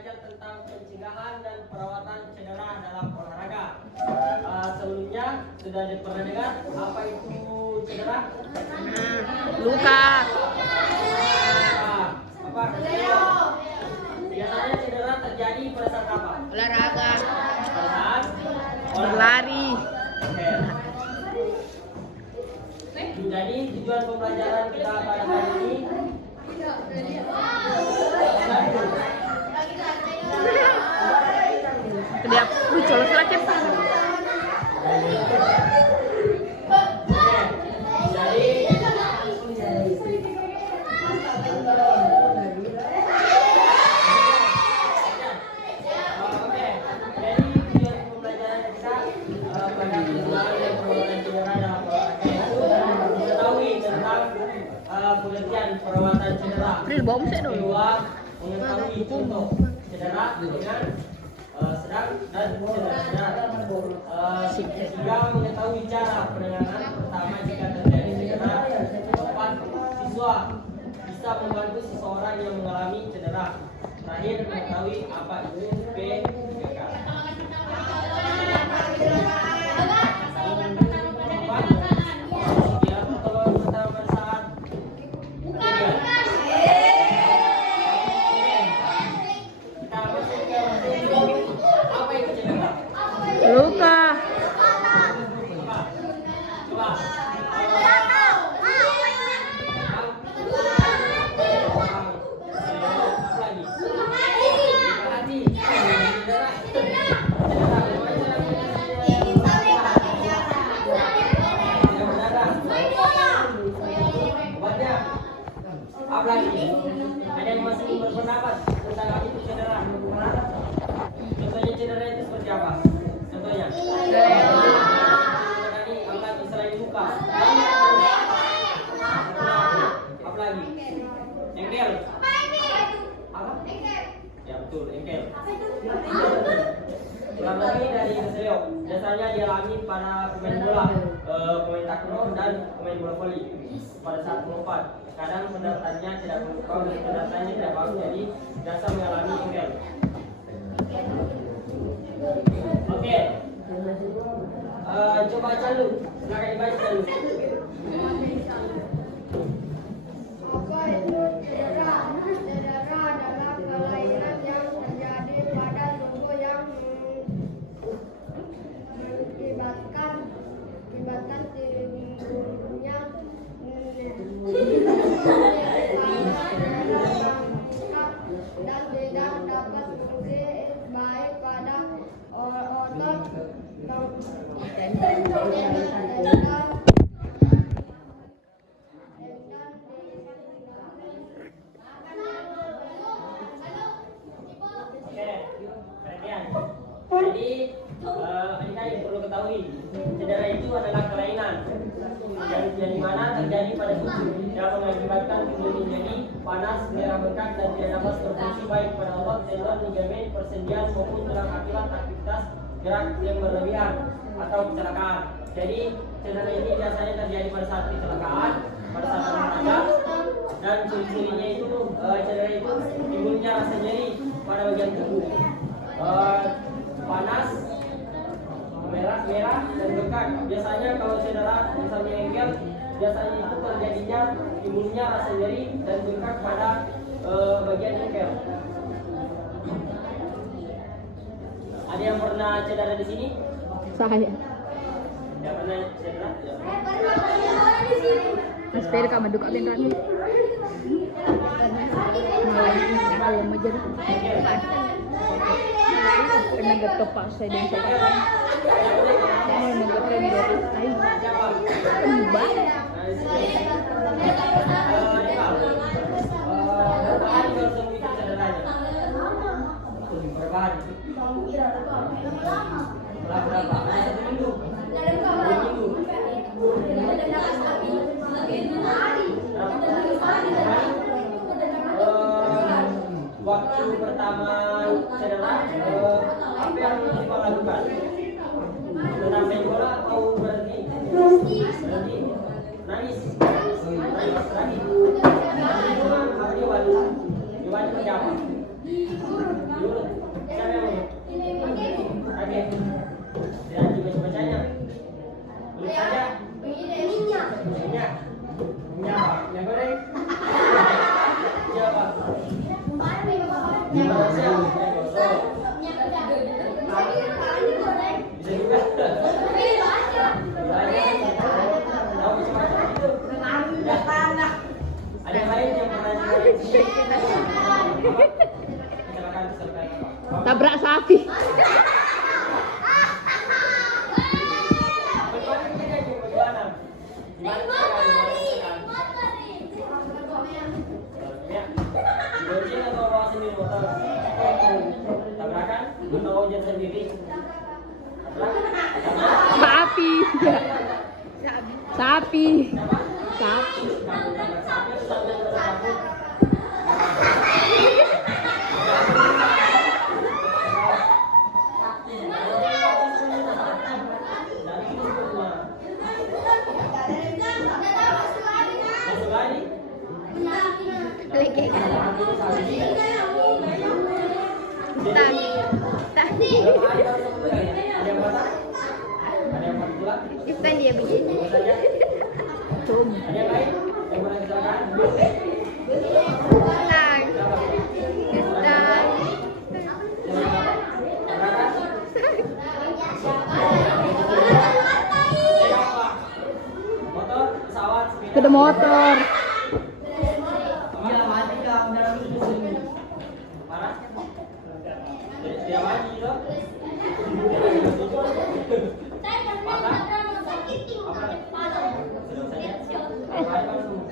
belajar tentang pencegahan dan perawatan cedera dalam olahraga. Sebelumnya sudah pernah dengar apa itu cedera? Luka. Apa? Biasanya cedera terjadi pada saat apa? Olahraga. Pada saat Berlari. Oke. Jadi tujuan pembelajaran kita pada hari ini Dia colok lagi Pak. Pengertian perawatan cedera. Kedua, mengetahui contoh cedera dengan sedang dan cedera sedang. Ketiga, mengetahui cara penanganan pertama jika terjadi cedera. Keempat, siswa bisa membantu seseorang yang mengalami cedera. Terakhir, mengetahui apa itu PPK. Luka. Apalagi ada yang masih berpendapat tentang hal itu cedera. Contohnya cedera itu seperti apa? Contohnya tadi apalagi selain luka. Apalagi engkel. Apa? Ya betul, engkel. Ulang lagi dari keselio. Biasanya dialami pada pemain bola, pemain takraw dan pemain bola voli pada saat melompat. Kadang pendartannya tidak berubah dan pendartannya tidak bagus, jadi biasa mengalami engkel. Oke. Coba Calu, silakan dibaca Calu. Apa itu cedera? Cedera adalah kelainan yang terjadi pada tubuh yang mengakibatkan timbulnya dan tidak dapat fungsi baik pada otot Jadi Anda yang perlu ketahui, cedera itu adalah kelainan yang dimana terjadi pada tubuh yang mengakibatkan tubuh menjadi panas, merah bengkak dan tidak dapat berfungsi baik pada otot, tendon, ligamen, persendian maupun tulang akibat aktivitas gerak yang berlebihan atau kecelakaan. Jadi cedera ini biasanya terjadi pada saat kecelakaan, pada saat olahraga, dan ciri-cirinya itu cedera itu timbulnya rasa nyeri pada bagian tubuh, panas, merah dan bengkak. Biasanya kalau cedera misalnya engkel, biasanya itu terjadinya timbulnya rasa nyeri dan bengkak pada bagian engkel. Ada yang pernah cedera di sini? Saya. Tidak pernah cedera? Ya. Mas Fer ka maduk abin rani. Malam aja. Pernah gato pa sa din sa kapan. Mau nagato ni dito ay. Ba? Berapa hari? Berapa? Satu minggu. 2 minggu. Waktu pertama cedera, apa yang Iva lakukan? Tetap main bola atau berhenti? Berhenti. Nangis. Nangis lagi. Apa Iwan? Iwan kerja apa? Dulu Bisa juga. Tahu macam-macam itu. Ada yang lain yang pernah kecelakaan apa? Tabrak sapi. Tabrakan atau jalan sendiri? Sapi. Sapi. Sapi. Masuk lagi? Tadi. Ada yang patah? Ada yang patah tulang? Bukan dia begini. Saja. Cum. Ada yang lain yang pernah kecelakaan? Tenang. Tenang. Motor, pesawat, sepeda. Sepeda motor. Iya, mati dalam parah. Dia mati loh. Patah. Sedang saja. Berbahaya kan semua.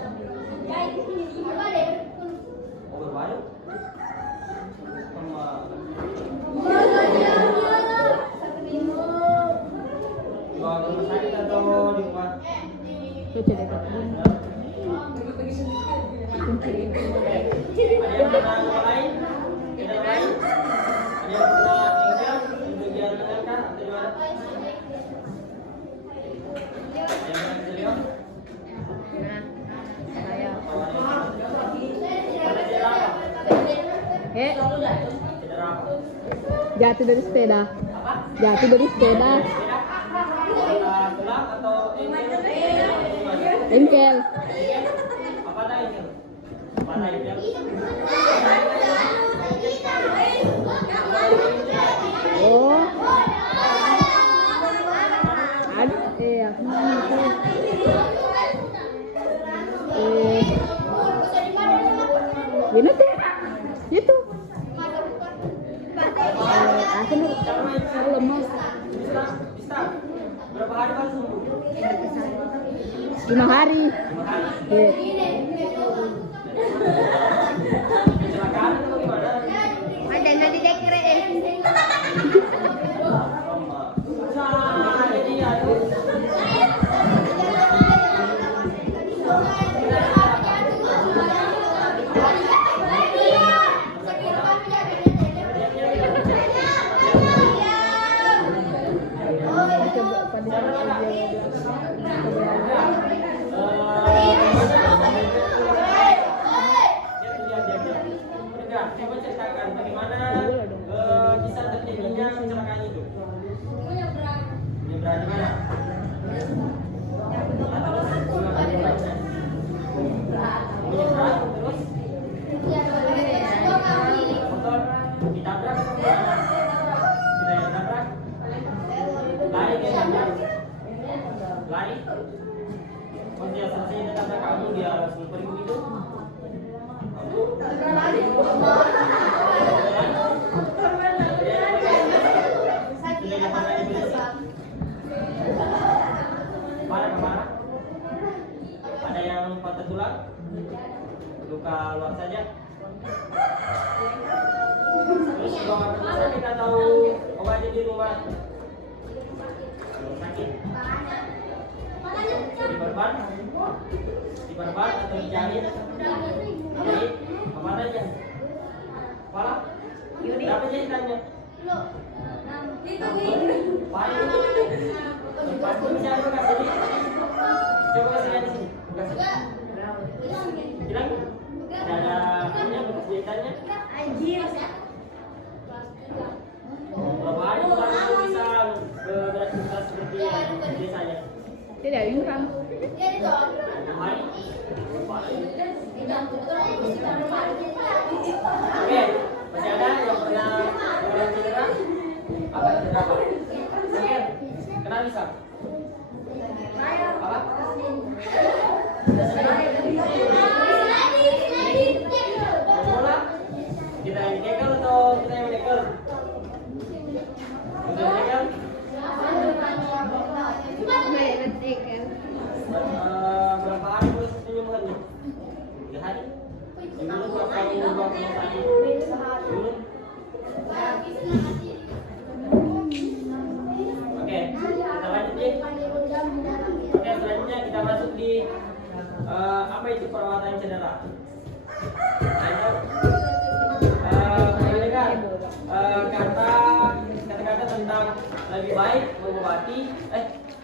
Oh, berbahaya. Dibawa ke rumah sakit atau di rumah? Itu jadi Ada yang pernah luka lain? Ada yang lain? Ada yang pernah engkel untuk bagian lengan kah? Atau di mana? Ada yang pernah keselio? saya. Atau ada yang pernah cedera apa? Cedera apa? Jatuh dari sepeda. Apa? Jatuh dari sepeda. Sepeda? Patah tulang atau engkel? Engkel. Apa ada engkel? Patah engkel? Oh. Ada Gini tuh. Itu. Aku lemas. Bisa. Berapa hari baru sembuh? 5 hari. 5 hari. Kecelakaan atau gimana? Ada nanti dia kira Coba ceritakan bagaimana kisah terjadinya kecelakaan itu. Menyeberang di mana? Menyeberang terus motor ditabrak atau gimana? Kita yang tabrak? Lari ke tabrak? Lari? Oh dia selesai ditabrak kamu dia langsung pergi begitu? Marah? Ada yang patah tulang? Luka luar saja? Terus dibawa ke rumah sakit atau obatnya di rumah? Rumah sakit? Diperban? Diperban atau dijahit? Jahit? Apa aja? Kepala? Berapa jahitannya? Paling pasti bisa aku kasih ini. Coba kasih lihat di sini. Bilang tidak ada ininya bekas jahitannya. Berapa hari pulang itu bisa beraktivitas seperti biasanya? Tidak ingkang. 6 hari. Oke, masih ada yang pernah Anissa? Apa? Bola? Kita yang dikekel atau kita yang mendekel? Kita yang mendekel? Berapa hari boleh senyum lagi? 3 hari? Dulu berapa hari? Dulu? Oke, kita lanjut nih. Oke, selanjutnya kita masuk di apa itu perawatan cedera. Mendengar kata-kata tentang lebih baik mengobati,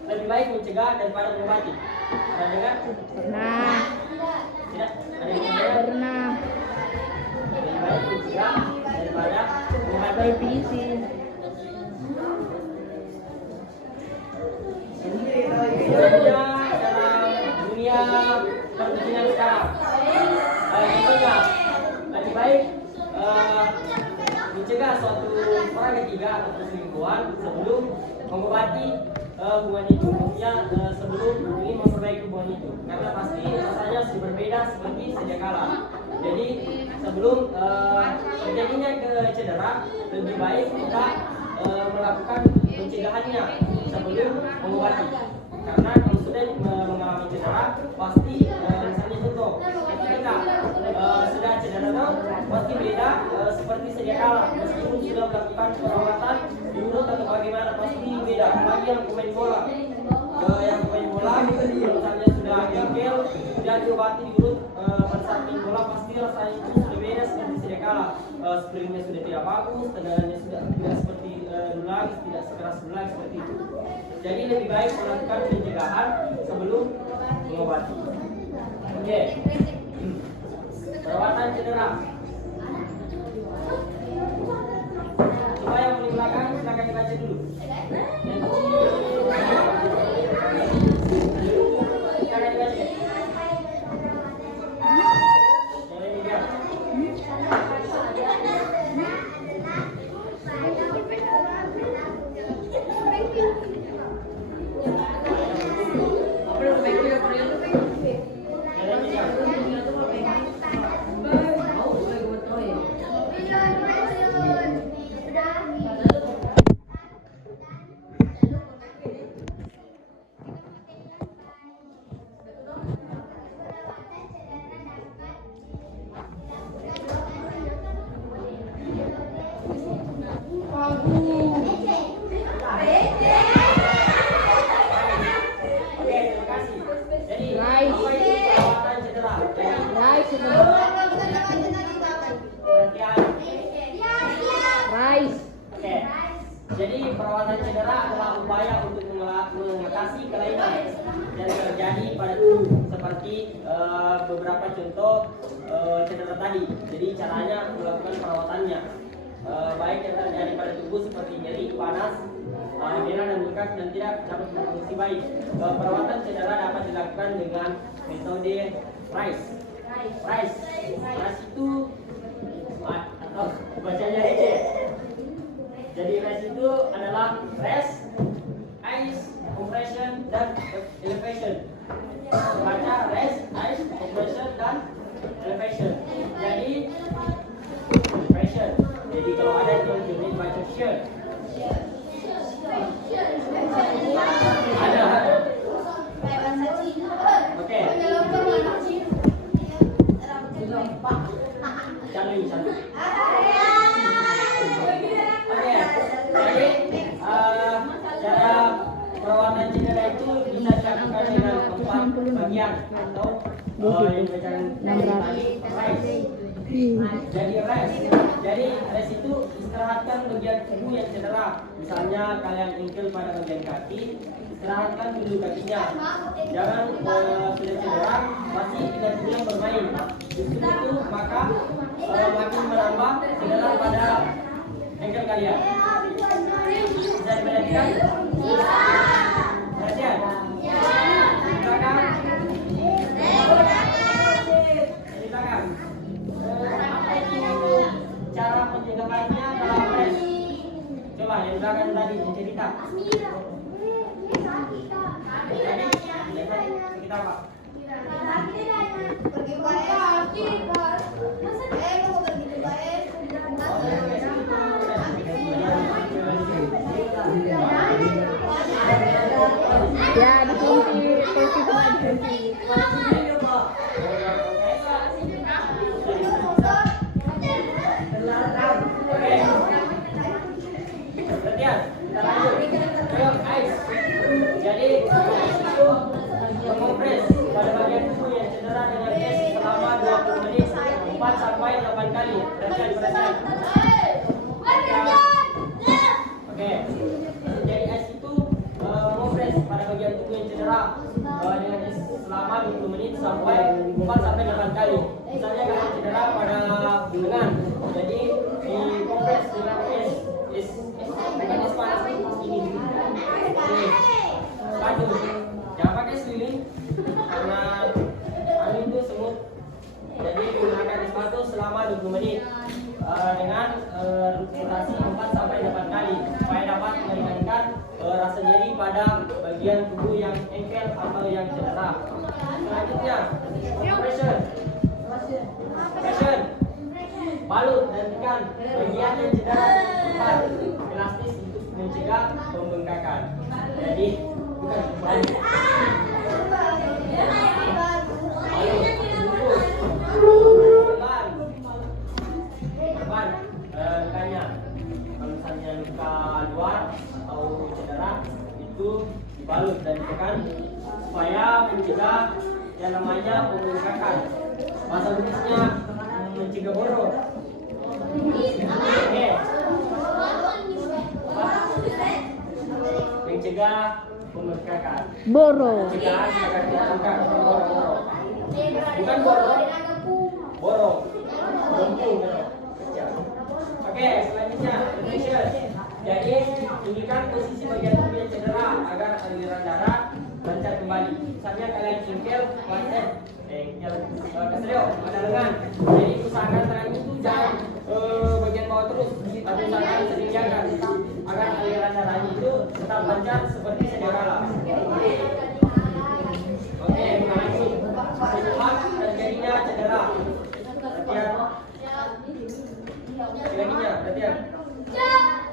lebih baik mencegah daripada mengobati. Pernah dengar? Pernah. Tidak? Ada yang dengar? Pernah. Lebih baik mencegah daripada mengobati. Izin. Sebenarnya dalam dunia pertandingan sekarang, contohnya lebih baik mencegah suatu orang ketiga atau perselingkuhan sebelum mengobati hubungan itu, maksudnya sebelum ingin memperbaiki hubungan itu, karena pasti rasanya sudah berbeda seperti sedia kala. Jadi sebelum terjadinya cedera, lebih baik kita melakukan pencegahannya sebelum mengobati. Karena kalau sudah mengalami cedera, pasti misalnya contoh ketika sudah cedera itu pasti beda seperti sedia kala. Meskipun sudah melakukan perawatan diurut atau bagaimana, pasti beda. Apalagi yang pemain bola, misalnya sudah bengkel, sudah diobati diurut pada saat main bola, pasti rasanya itu sudah beda seperti sedia kala. Springnya sudah tidak bagus, tendangannya sudah tidak seperti dulu lagi, tidak sekeras dulu lagi seperti itu. Jadi lebih baik melakukan pencegahan sebelum mengobati. Oke. Perawatan cedera. Coba yang di belakang silakan dibaca dulu. Silakan dibaca. Boleh dilihat. Jadi perawatan cedera adalah upaya untuk mengatasi kelainan yang terjadi pada tubuh seperti beberapa contoh cedera tadi. Jadi caranya melakukan perawatannya baik yang terjadi pada tubuh seperti nyeri, panas, merah dan bengkak dan tidak dapat berfungsi baik. Perawatan cedera dapat dilakukan dengan metode RICE. RICE itu atau bacanya aja. Jadi RICE itu adalah rest, ice, compression, dan elevation. Baca rest, ice, compression, dan elevation. Jadi compression. Jadi kalau ada yang jenis baca shirt. Ada. Oke. Candu. Jadi cara perawatan cedera itu bisa dilakukan dengan 4 bagian atau yang bacaan tadi RICE. Jadi rest itu istirahatkan bagian tubuh yang cedera. Misalnya kalian ingkil pada bagian kaki, istirahatkan dulu kakinya. Jangan sudah cedera masih tiba-tiba bermain. Justru itu maka makin menambah cedera pada engkel kalian. Bisa diperhatikan? Perhatian? Silakan. Silakan. Apa itu cara pencegahannya dalam rest? Coba yang belakang tadi cerita. kita apa? Pergi baik. Mau pergi baik. Ya, dikunci, kunci semua dikunci. Perhatian, kita lanjut. Ayo, ice. Jadi, itu mengompres pada bagian tubuh yang cedera dengan es selama 20 menit 4 sampai 8 kali. Perhatian. Oke. Jadi es itu mengompres pada bagian tubuh yang cedera dengan es selama 20 menit sampai 4 sampai 8 kali. Misalnya kalau cedera pada lengan, jadi dikompres dengan es bukan es panas ini. Padu. Jangan pakai lilin karena anu itu semut. Jadi gunakan es batu selama 20 menit dengan rotasi 4 sampai 8 kali supaya dapat meringankan rasa nyeri pada bagian tubuh yang engkel atau yang cedera. Selanjutnya, compression. Balut dan tekan bagian yang cedera tempat elastis untuk mencegah pembengkakan. Jadi bukan balut. Lukanya kalau misalnya luka luar atau cedera itu dibalut dan ditekan supaya mencegah yang namanya pembengkakan. Bahasa Inggrisnya mencegah boro. Oke. Mencegah pembengkakan. Boro. Mencegah agar tidak bengkak. Bukan boro. Boro. Lempung. Oke, selanjutnya rotation. Jadi tinggikan posisi bagian tubuh yang cedera agar aliran darah lancar kembali. Misalnya kalian cingkel, keselio pada lengan. Jadi usahakan tangan itu jangan bagian bawah terus, tapi usahakan sering jaga agar aliran darahnya itu tetap lancar seperti sedia kala. Oke, langsung penyebab terjadinya cedera. Perhatian. Selanjutnya, perhatian.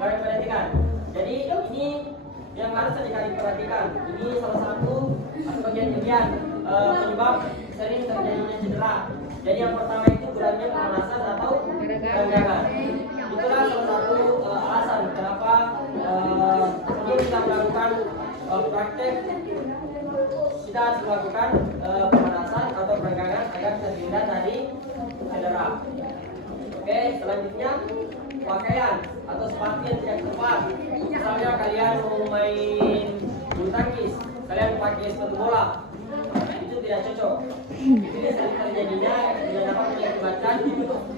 Kalian perhatikan. Jadi ini yang harus sekali perhatikan. Ini salah satu bagian-bagian penyebab sering terjadinya cedera. Jadi yang pertama itu kurangnya pemanasan atau kerenggangan. Itulah salah satu alasan kenapa sebelum kita melakukan praktek kita harus melakukan pemanasan atau kerenggangan agar terhindar dari cedera. Oke, selanjutnya pakaian atau sepatu yang tidak tepat. Misalnya kalian mau main bulu tangkis, kalian pakai sepatu bola, itu tidak cocok. Itu sering terjadinya tidak dapat mengakibatkan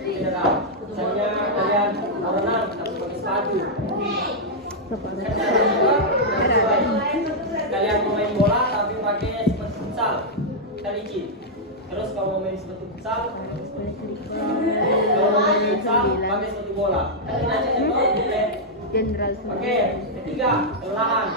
cedera. Misalnya kalian berenang tapi pakai sepatu. Kalian mau main bola tapi pakai sepatu futsal, licin. Terus kalau mau main sepatu futsal, kalau mau main futsal pakai sepatu bola. Oke, ketiga, kelelahan.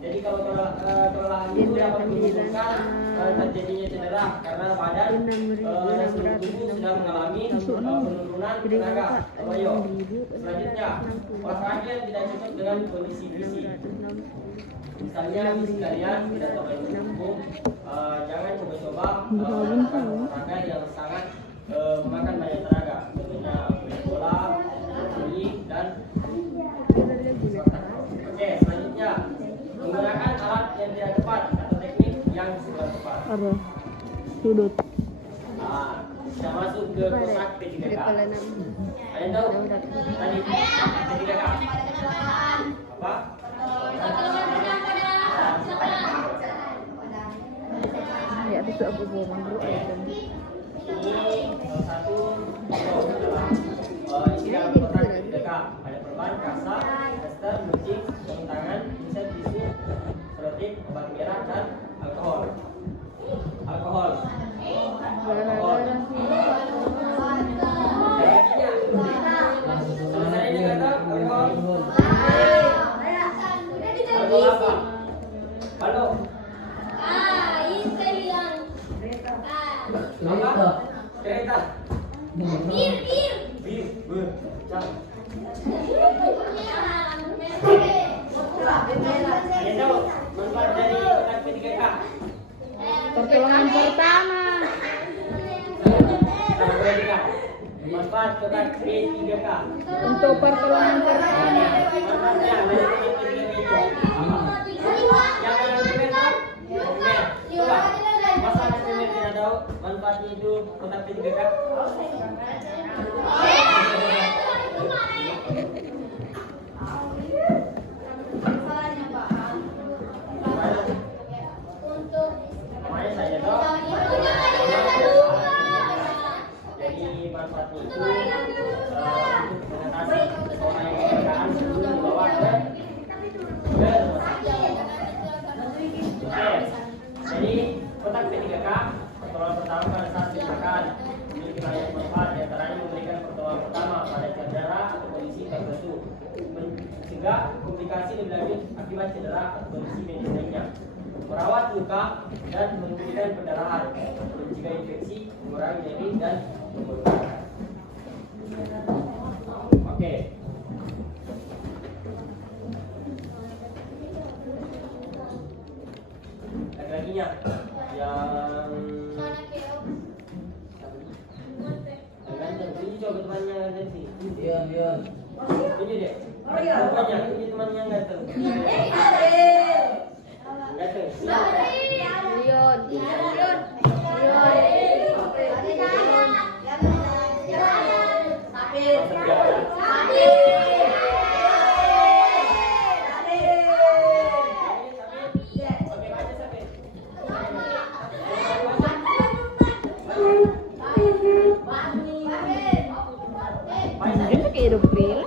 Jadi kalau kelelahan itu dapat menyebabkan terjadinya cedera karena badan dan seluruh tubuh sedang mengalami penurunan tenaga. Selanjutnya, olahraga yang tidak cocok dengan kondisi fisik. Misalnya fisik kalian tidak terlalu mendukung, jangan coba-coba melakukan olahraga yang sangat memakan banyak tenaga, contohnya main bola, voli, dan oke, selanjutnya menggunakan alat yang tidak tepat atau teknik yang tidak tepat. Sudut. Sudah masuk ke kotak P3K. Kalian tahu tadi P3K apa? Ya, itu aku bohong bro. Ini satu isi dalam kotak P3K. Ada perban, kasa, daster, gunting, sarung tangan, inset, tisu, selotik, obat merah, dan alkohol. Selesai dengan alkohol. Alkohol apa? Balok. manfaat kotak P3K. Untuk pertolongan pertama. Manfaatnya dari P3K itu apa? Yang ada primer, coba masa ada primer tidak tahu manfaatnya itu kotak P3K. Namanya saja toh. Jadi manfaatnya itu untuk mengatasi orang yang kecelakaan sebelum dibawa ke rumah sakit. Oke, jadi kotak P3K pertolongan pertama pada saat kecelakaan memiliki banyak manfaat, diantaranya memberikan pertolongan pertama pada cedera atau kondisi tertentu, mencegah komplikasi lebih lanjut akibat cedera atau kondisi medis lainnya, merawat luka dan menghentikan pendarahan, mencegah infeksi, mengurangi nyeri dan memulihkan. Oke. Lagi-laginya yang ini coba temannya ada sih. Iya. Ini deh. Rupanya ini temannya ganteng. Ganteng. Dia pakai hidropril.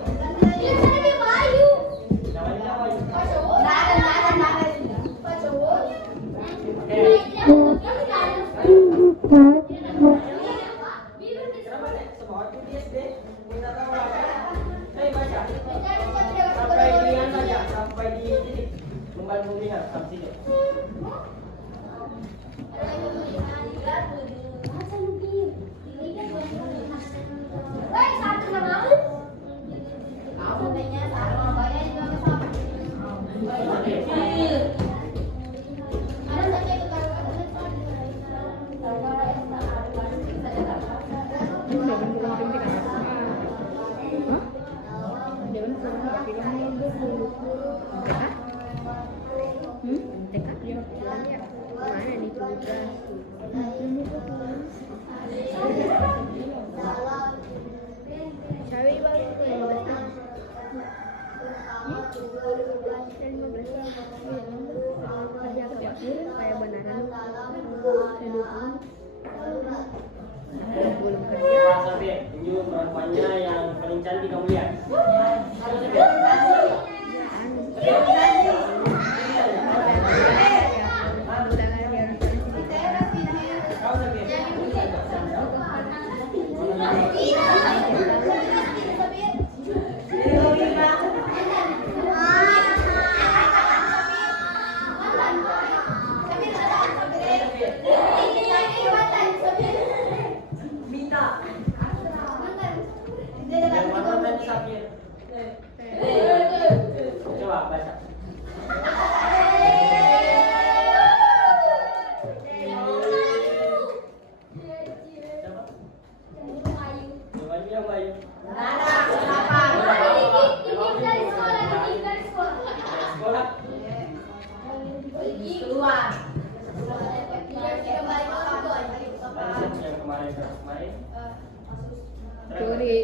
Sampai di sini membantu lihat sampai sini. Sampai tunjuk perempuannya yang paling cantik kamu lihat. Yang mana tadi Sapir? Coba baca. Jawabannya yang baik. Sekolah. Yang kemarin. Curi.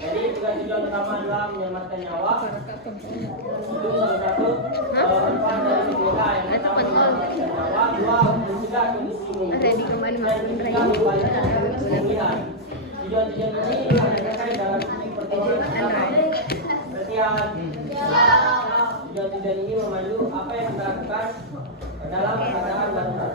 Jadi tujuan utama adalah menyelamatkan nyawa. Itu salah satu manfaat dari PPK. Yang pertama menyelamatkan nyawa, dua mencegah kondisi Ada di kembali masukin pemulihan. Tujuan-tujuan ini terkait dalam sisi pertolongan pertama. Perhatian. Tujuan-tujuan ini memandu apa yang kita lakukan dalam keadaan darurat.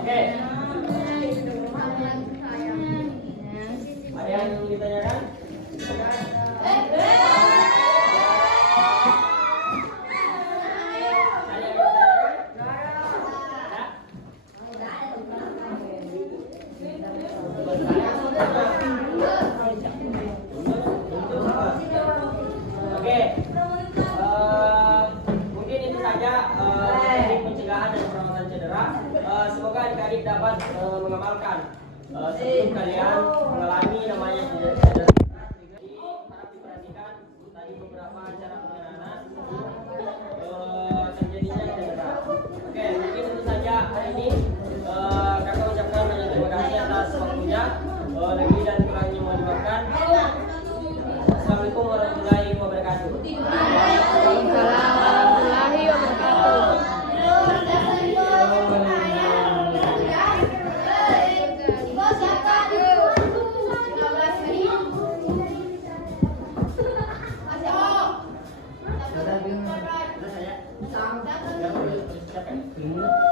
Oke. Ada yang ditanyakan? Ada yang ditanyakan? mengamalkan sebelum kalian mengalami namanya cedera. Jadi harap diperhatikan tadi beberapa cara penanganan terjadinya cedera. Oke, mungkin itu saja hari ini. Kakak ucapkan banyak terima kasih atas waktunya. Lebih dan kurangnya mohon dimaafkan. Assalamualaikum warahmatullahi wabarakatuh. Waalaikumsalam warahmatullahi wabarakatuh. Saya.